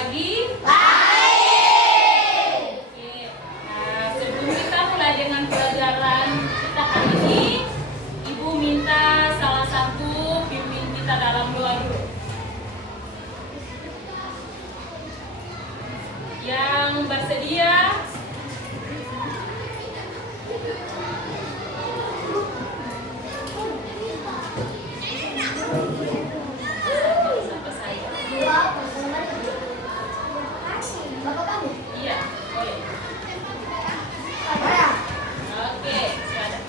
pagi. Oke. Nah, sebelum kita mulai dengan pelajaran kita hari ini, Ibu minta salah satu pimpin kita dalam doa dulu. Yang bersedia? Iya, boleh. Oke, silakan.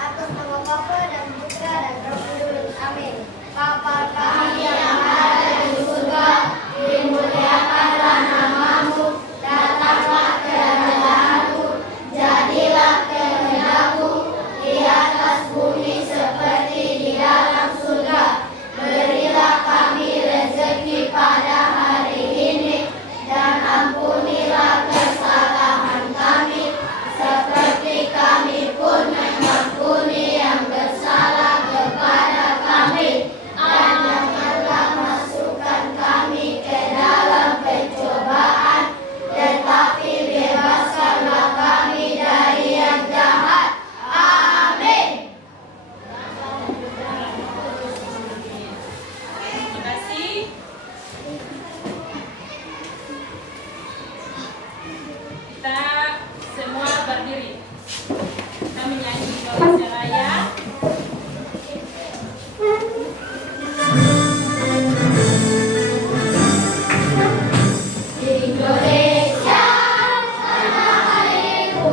Atas nama Bapa dan Putra dan Roh Kudus. Amin. Bapa kami yang ada di surga, dimuliakanlah namamu, datanglah kerajaanmu, jadilah kehendakmu di atas bumi seperti di dalam surga. Berilah kami rezeki pada hari ini, dan ampunilah kesalahan kami, seperti kami pun mengampuni yang bersalah kepada kami. Dan janganlah masukkan kami ke dalam pencobaan, tetapi bebaskanlah kami dari yang jahat. Amin. Terima kasih. Kita semua berdiri. Kita menyanyi Indonesia Raya. Indonesia, tanah airku,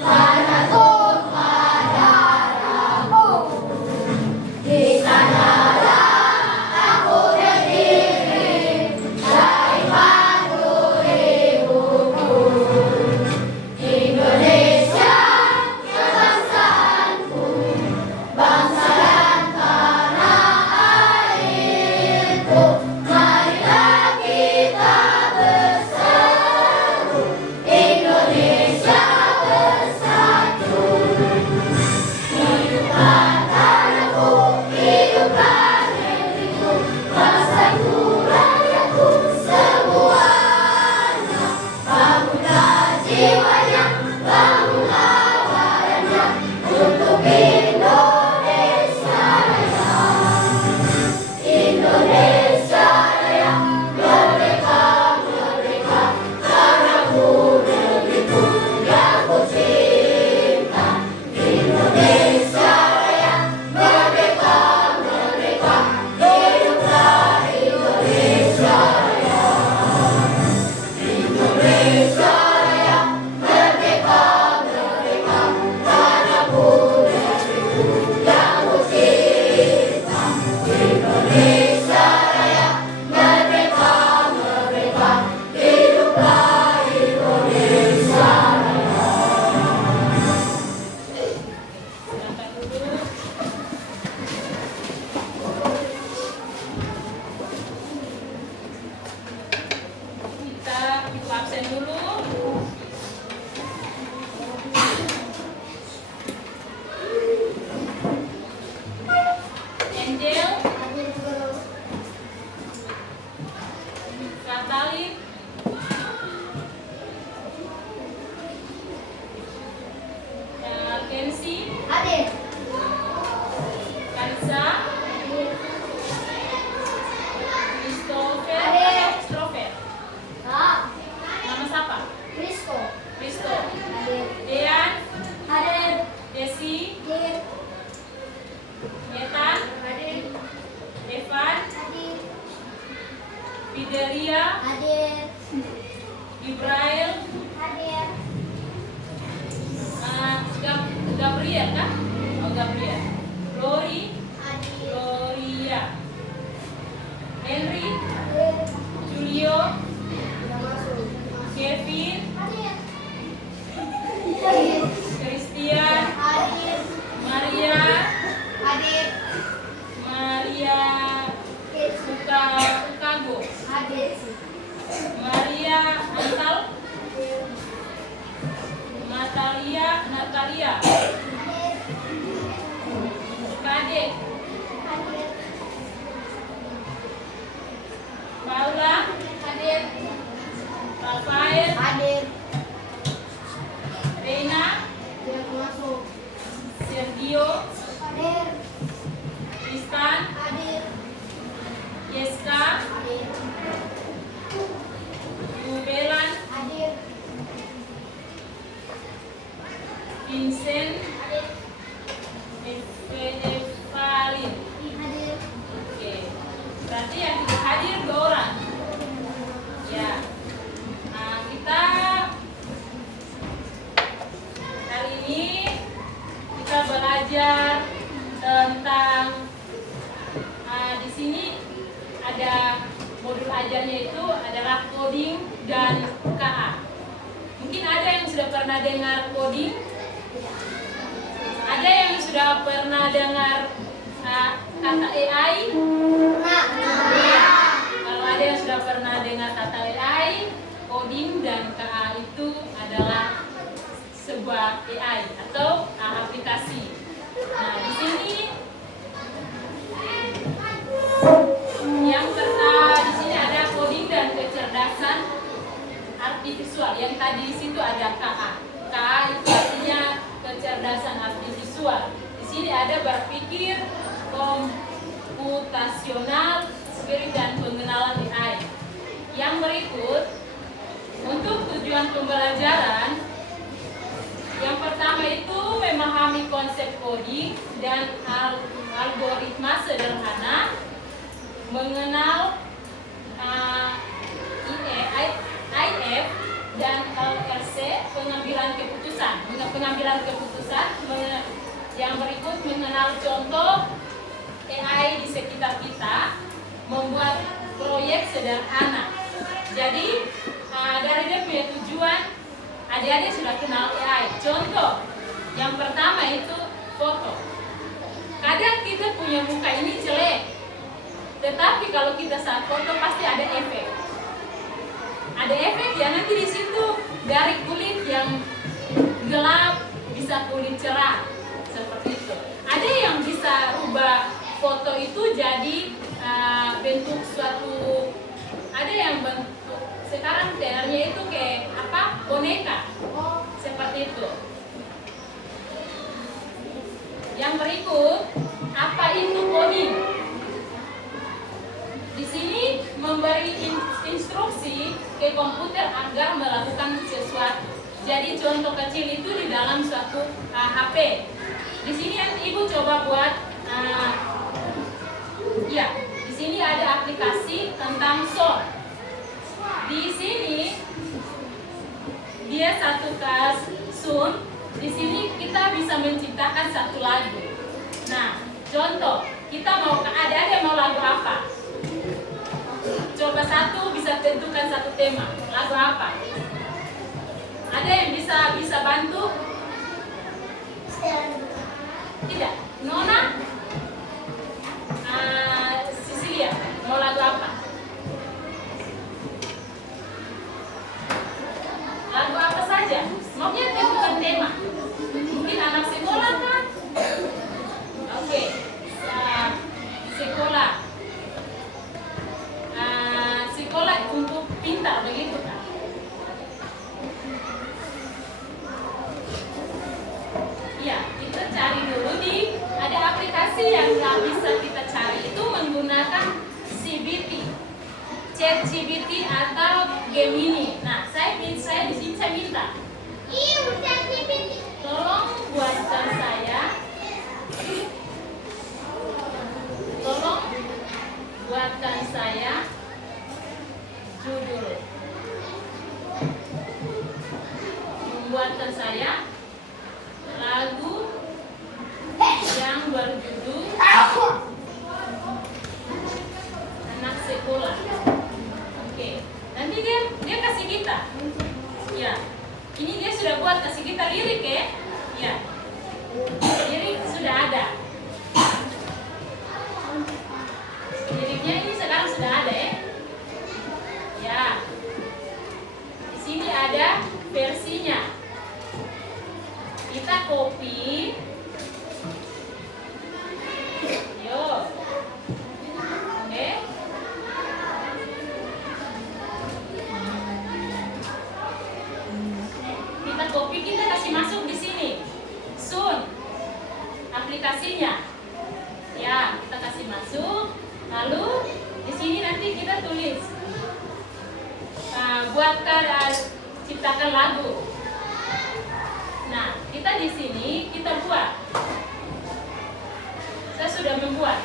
tanah tumpah darahmu. Di sanalah aku berdiri, dari batu ibuku. Indonesia, kebangsaanku, bangsa dan tanah airku. Marilah kita bersatu, Indonesia bersatu. Hiduplah tanahku, hiduplah negeriku, bangsaku, rakyatku semuanya. Bangunlah jiwanya, bangunlah badannya, untuk Indonesia Raya. Indonesia Raya, merdeka, merdeka, tanahku, negeriku yang ku cinta. Indonesia Raya, merdeka, merdeka, hiduplah Indonesia Raya. Indonesia Raya, merdeka, merdeka, tanahku, negeriku yang ku cinta. Indonesia Raya, merdeka, merdeka, hiduplah Indonesia Raya. Silakan duduk. Kita ibu absen dulu. Angel, Katalin, Kensi, Hadir. Kanisa, Christopher, Hadir. Christopher. Kak, Nama siapa? Kristo. Kristo. Hadir. Dean, Hadir. Desi, Hadir. Yetan, Hadir. Evan, Hadir. Fidelia, Hadir. Ibrail, Hadir. Gabriel kan? Oh, Gabriel. Lori, Hadir. Gloria, Henry, Hadir. Julio, Sudah masuk. Kevin, Hadir. Hadir. Christian, Hadir. Maria, Hadir. Maria Ukago, Hadir. Maria Antal, Natalia, Hadir. Ade, Hadir. Paula, Hadir. Rafael, Hadir. Reina, Tidak masuk. Sergio, Hadir. Tristan, Hadir. Yeska, Hadir. Yubelan, Hadir. Vincent, Hadir. Evalin. Hadir. Oke, berarti yang tidak hadir 2 orang. Ya, nah kita kali ini kita belajar tentang di sini ada modul ajarnya itu adalah coding dan KA. Mungkin ada yang sudah pernah dengar coding, ada yang sudah pernah dengar kata AI. Kalau ada yang sudah pernah dengar kata AI, coding dan KA itu adalah sebuah AI atau aplikasi. Nah, di sini di sini ada coding dan kecerdasan artifisial. Yang tadi di situ ada KA. KA itu artinya kecerdasan artifisial. Di sini ada berpikir komputasional, spirit dan pengenalan AI. Yang berikut untuk tujuan pembelajaran, yang pertama itu memahami konsep coding dan algoritma sederhana, mengenal IF dan LRC, pengambilan keputusan. Yang berikut mengenal contoh AI di sekitar kita, membuat proyek sederhana. Jadi dari dia punya tujuan, adik-adik sudah kenal AI. Contoh yang pertama itu foto. Kadang kita punya muka ini jelek, tetapi kalau kita saat foto pasti ada efek. Ada efek ya, nanti di situ dari kulit yang gelap bisa kulit cerah seperti itu. Ada yang bisa rubah foto itu jadi bentuk suatu, ada yang bentuk sekarang trennya itu kayak apa, boneka seperti itu. Yang berikut, apa itu coding? Di sini memberi instruksi ke komputer agar melakukan sesuatu. Jadi contoh kecil itu di dalam suatu HP. Di sini ibu coba buat, ya, di sini ada aplikasi tentang sound. Di sini dia satu sound. Di sini kita bisa menciptakan satu lagu. Nah, contoh kita mau, ada mau lagu apa? Coba satu bisa tentukan satu tema. Lagu apa? Ada yang bisa bantu? Tidak. Nona? Cecilia, mau lagu apa? Lagu apa saja? Maunya tentukan tema. Mungkin anak sekolah kan? Oke. Sekolah. Sekolah untuk pintar begitu kan? Ya, kita cari dulu ada aplikasi yang bisa kita cari itu menggunakan ChatGPT atau Gemini. Nah, saya di sini saya minta, tolong buatkan saya judul, membuatkan saya lagu yang berjudul Anak Sekolah. Oke, nanti dia kasih kita. Ya, ini dia sudah buat kasih kita lirik ya. Ya, lirik Ya, kita kasih masuk. Lalu di sini nanti kita tulis. Ciptakan lagu. Nah, kita di sini kita buat. Saya sudah membuat.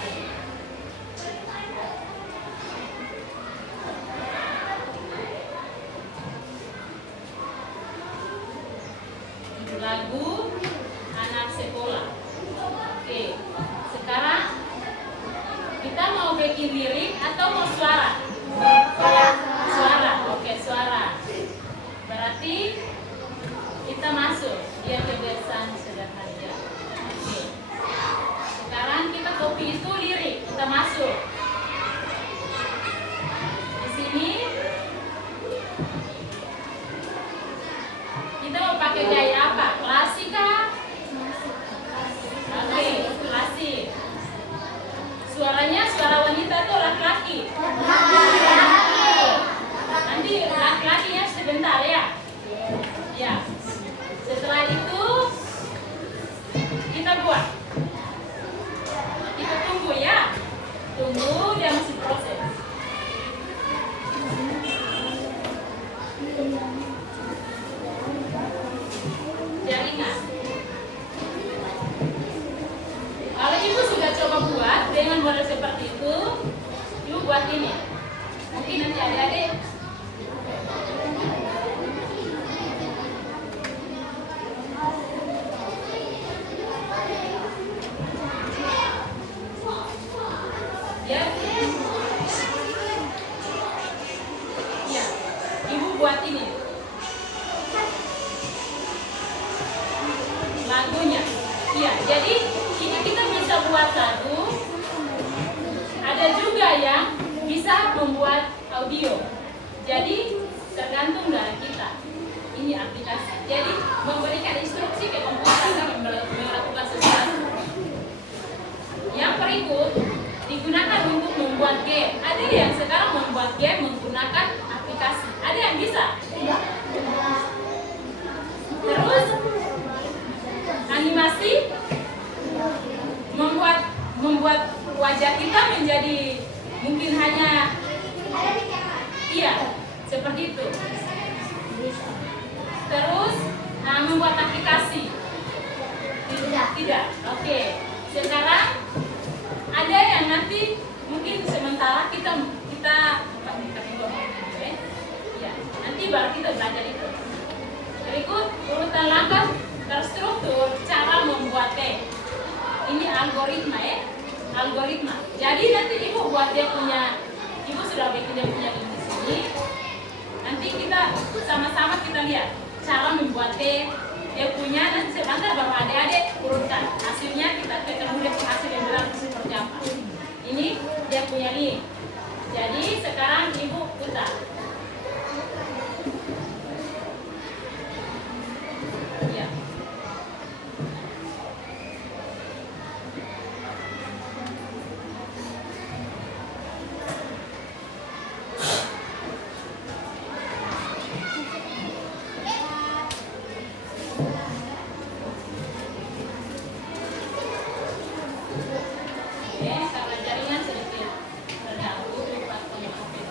Lagu anak sekolah. Oke, sekarang kita mau bikin lirik atau mau suara? Suara, oke, suara. Berarti kita masuk. Dia kebiasaan sederhana. Oke. Sekarang kita copy itu lirik, kita masuk. Di sini kita mau pakai gaya apa? Klasik kah? Oke, klasik. Suaranya suara wanita atau laki-laki? Nanti laki-lakinya sebentar ya. Ya. Setelah itu kita buat. Kita tunggu ya. Tunggu dia masih proses. Jaringan. Kalau ibu sudah coba buat dengan model seperti itu, ibu buat ini. Mungkin nanti adik-adik ya. Ya, ibu buat ini lagunya. Iya, jadi ini kita bisa buat lagu. Ada juga yang bisa membuat audio. Jadi tergantung dari kita. Ini aplikasi. Jadi memberikan instruksi ke komputer agar melakukan sesuatu. Yang berikut digunakan untuk membuat game. Ada yang sekarang membuat game menggunakan aplikasi. Ada yang bisa? Terus animasi, membuat wajah kita menjadi mungkin hanya seperti itu. Terus membuat aplikasi. Tidak. Oke. Sekarang ada yang nanti mungkin sementara kita ya, nanti baru kita belajar itu. Berikut urutan langkah terstruktur cara membuat teks. Ini algoritma ya. Algoritma. Jadi nanti ibu buat dia punya, ibu sudah bikin dia punya di sini. Nanti kita sama-sama kita lihat cara membuat teks. Dia punya, nanti sebentar baru adik-adik urutkan hasilnya, kita ketemu dia hasil yang benar seperti apa. Ini dia punya link. Jadi sekarang ibu putar. Ya. Karena jaringan sedikit terganggu, lupa penyebabnya.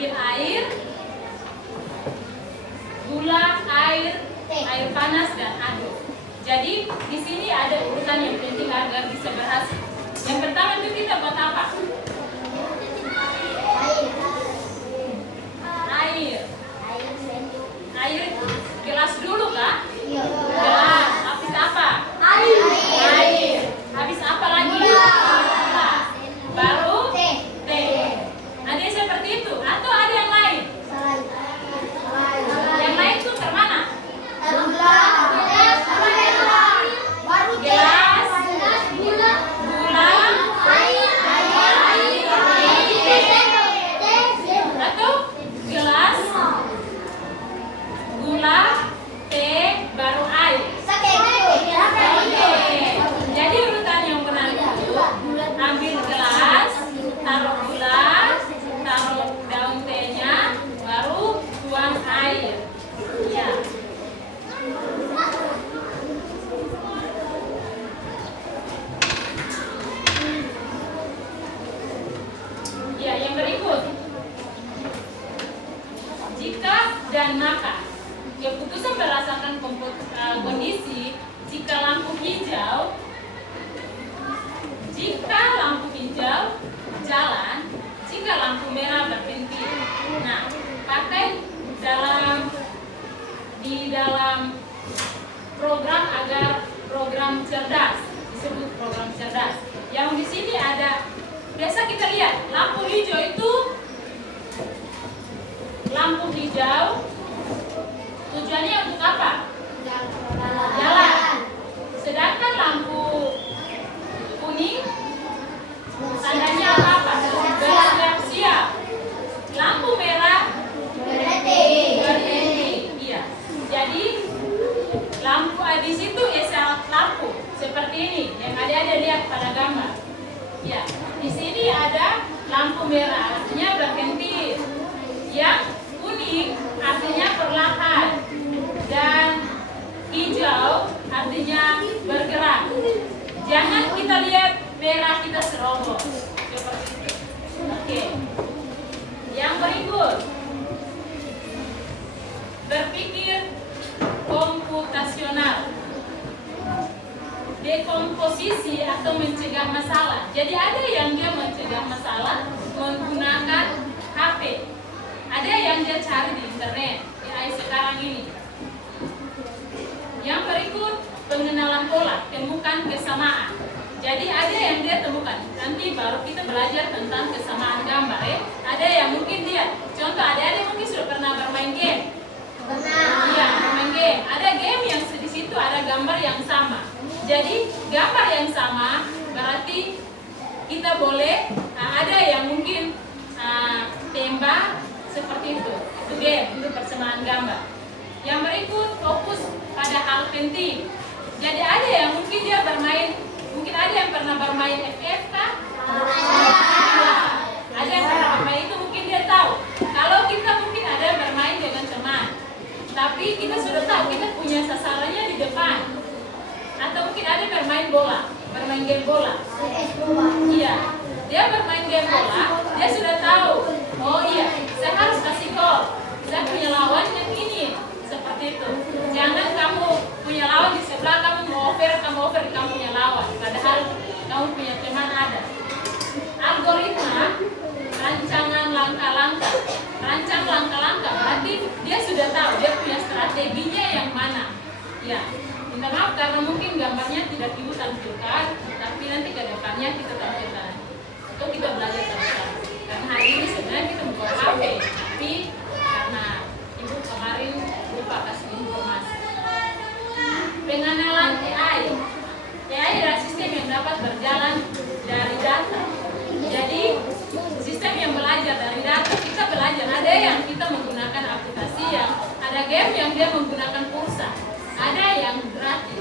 ambil air, gula, air panas dan aduk. Jadi di sini ada urutan yang penting agar bisa berhasil. Yang pertama itu kita buat apa? Air gelas dulu kah? Gelas. Habis apa? Air. Habis apa lagi? Gula. Baru teh. Ada yang seperti itu atau ada yang lain? Yang lain tuh kemana? Gelas, gula, atau gelas, gula, teh, baru air. Oke. Jadi urutan yang benar itu ambil gelas, taruh gula, taruh daun tehnya, baru tuang air. Ya. Ya, yang berikut. Jika dan maka. Keputusan berdasarkan kondisi jika lampu hijau jalan, jika lampu merah berhenti. Nah, pakai di dalam program agar program cerdas, disebut program cerdas. Yang di sini ada, biasa kita lihat lampu hijau itu tujuannya untuk apa? Jalan. Sedangkan lampu kuning tandanya apa? Bersiap-siap. Lampu merah berhenti. Iya. Jadi lampu di situ isyarat lampu seperti ini yang ada lihat pada gambar. Ya, di sini ada lampu merah artinya berhenti. Yang kuning artinya perlahan dan hijau artinya bergerak. Jangan kita lihat merah kita serobot seperti itu. Oke. Yang berikut, berpikir komputasional, dekomposisi atau mencegah masalah. Jadi ada yang dia mencegah masalah menggunakan HP. Ada yang dia cari di internet, AI sekarang ini. Yang berikut, pengenalan pola, temukan kesamaan. Jadi ada yang dia temukan, nanti baru kita belajar tentang kesamaan gambar ya. Ada yang mungkin dia, contoh ada mungkin sudah pernah bermain game. Iya, bermain game. Ada game yang di situ ada gambar yang sama. Jadi gambar yang sama berarti kita boleh, ada yang mungkin tembak seperti itu game, itu persamaan gambar. Yang berikut, fokus pada hal penting. Jadi ada yang mungkin dia bermain, mungkin ada yang pernah bermain FF kah? Ada yang pernah bermain itu mungkin dia tahu. Kalau kita mungkin ada yang bermain dengan teman, tapi kita sudah tahu kita punya sasarannya di depan. Atau mungkin ada yang bermain bola, bermain game bola. Iya, dia bermain game bola, dia sudah tahu. Oh iya, saya harus kasih gol. Saya punya lawan yang ini, seperti itu. Jangan kamu punya lawan di sebelah, kamu over, kamu punya lawan. Padahal kamu punya teman ada. Algoritma, rancangan langkah-langkah. Rancang langkah-langkah, berarti dia sudah tahu, dia punya strateginya yang mana. Ya, minta maaf karena mungkin gambarnya tidak ibu tampilkan, tapi nanti ke depannya kita tampilkan. Atau kita belajar sama-sama. Karena hari ini sebenarnya kita buka HP, tapi karena ibu kemarin lupa kasih informasi. Pengenalan AI. AI adalah sistem yang dapat berjalan dari data. Jadi sistem yang belajar dari data. Kita belajar, ada yang kita menggunakan aplikasi, yang ada game yang dia menggunakan pulsa, ada yang gratis.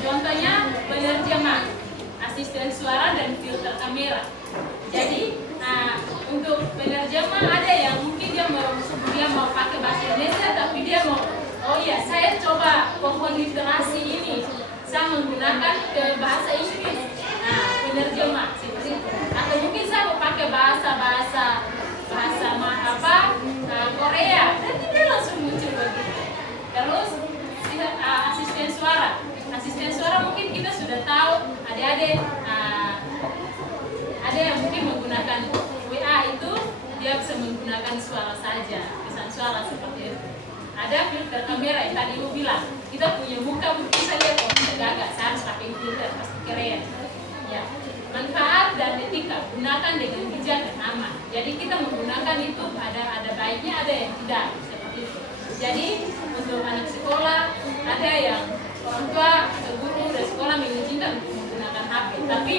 Contohnya penerjemah, asisten suara dan filter kamera. Jadi untuk penerjemah ada yang mungkin dia mau pakai bahasa Indonesia, tapi dia mau, oh iya saya coba pohon literasi ini, saya menggunakan ke bahasa Inggris. Penerjemah seperti itu. Atau mungkin saya mau pakai bahasa adik-adik ada yang mungkin menggunakan WA itu dia bisa menggunakan suara saja, pesan suara seperti itu. Ada filter kamera yang tadi Ibu bilang, kita punya muka bisa lihat oh gagak, saya harus pakai filter pasti keren. Ya, manfaat dan etika gunakan dengan bijak dan aman. Jadi kita menggunakan itu ada baiknya, ada yang tidak seperti itu. Jadi untuk anak sekolah ada yang orang tua atau guru dari sekolah mengizinkan untuk menggunakan HP. Tapi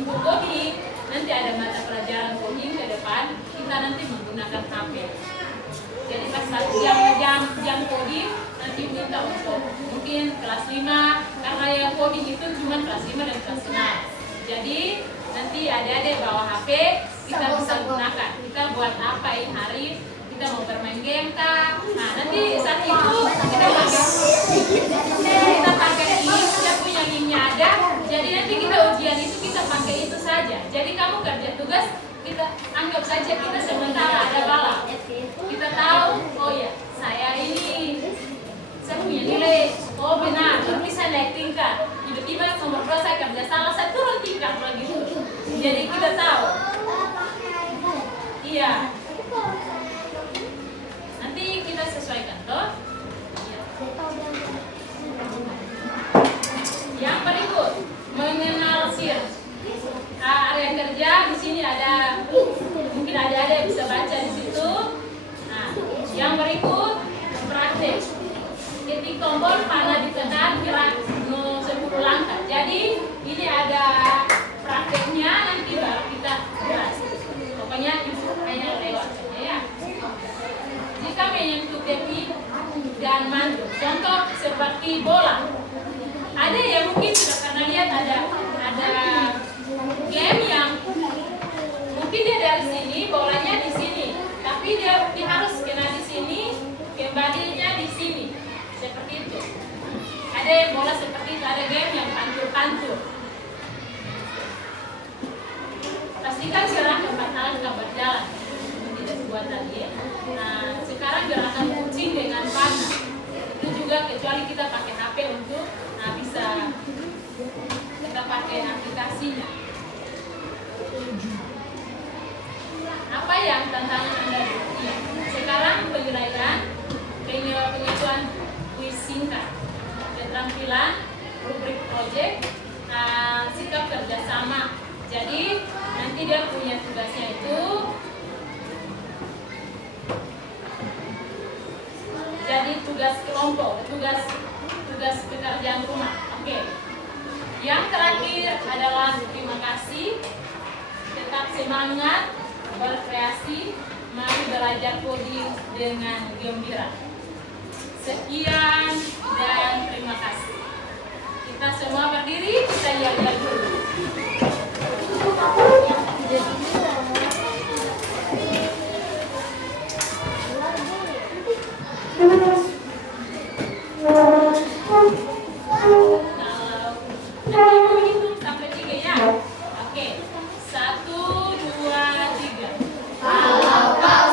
untuk coding nanti ada mata pelajaran coding ke depan kita nanti menggunakan HP. Jadi pas jam coding nanti minta untuk mungkin kelas 5 karena yang coding itu cuma kelas 5 dan kelas 6. Jadi nanti adik-adik bawa HP kita bisa gunakan. Kita buat apa ini hari? Kita mau bermain game kah? Nah nanti saat itu kita pakai link, kita punya linknya ada. Jadi nanti kita ujian itu kita pakai itu saja. Jadi kamu kerja tugas kita anggap saja kita sementara ada bala. Kita tahu, oh ya saya punya nilai, oh benar, baru bisa naik tingkat. Tiba-tiba nomor 2 saya kerja salah, saya turun tingkat lagi. Jadi kita tahu. Iya. Nanti kita sesuaikan toh. Yang berikut mengenal SIR. Area kerja di sini ada, mungkin ada yang bisa baca di situ. Nah, yang berikut praktek. Ketik tombol panah ditekan gerak 10 langkah. Jadi ini ada prakteknya nanti baru kita bahas. Pokoknya itu hanya lewat ya. Jika menyentuh tepi dan mantul, contoh seperti bola. Ada yang mungkin sudah pernah lihat ada game yang mungkin dia dari sini, bolanya di sini, tapi dia harus kena di sini, kembalinya di sini, seperti itu. Ada yang bola seperti itu, ada game yang pantul-pantul. Pastikan gerakan 4 langkah berjalan, tidak buat tadi ya. Nah, sekarang gerakan kucing dengan panah. Itu juga kecuali kita pakai HP untuk bisa kita pakai aplikasinya. Apa yang tantangan Anda dulu? Sekarang penilaian pengetahuan kuis singkat, keterampilan, rubrik proyek, sikap kerjasama. Jadi nanti dia punya tugasnya itu. Jadi tugas kelompok, tugas pekerjaan rumah. Oke. Yang terakhir adalah terima kasih, tetap semangat, berkreasi, mari belajar coding dengan gembira. Sekian dan terima kasih. Kita semua berdiri, kita yel-yel dulu. Kalau kau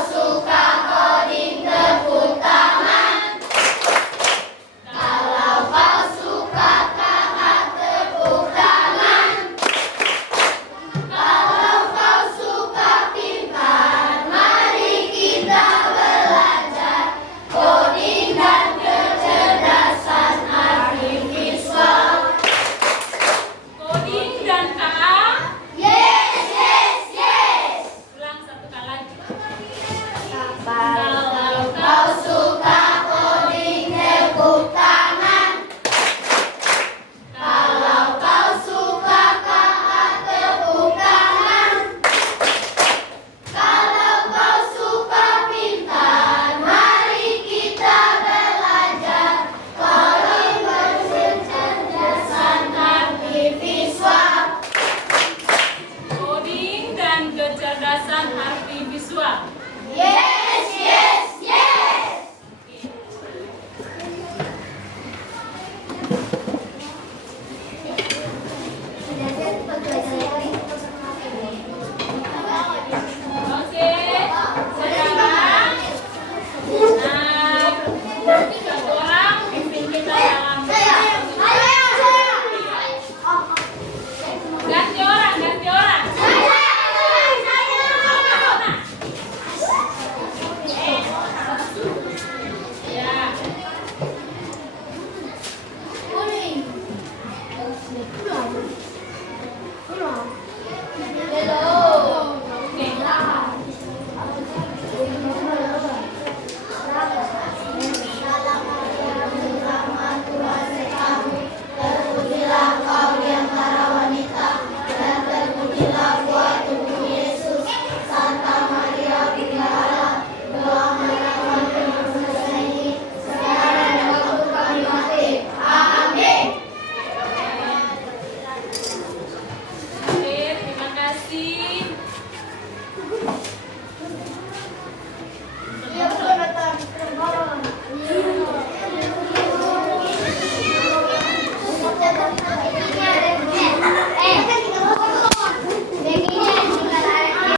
Hadir.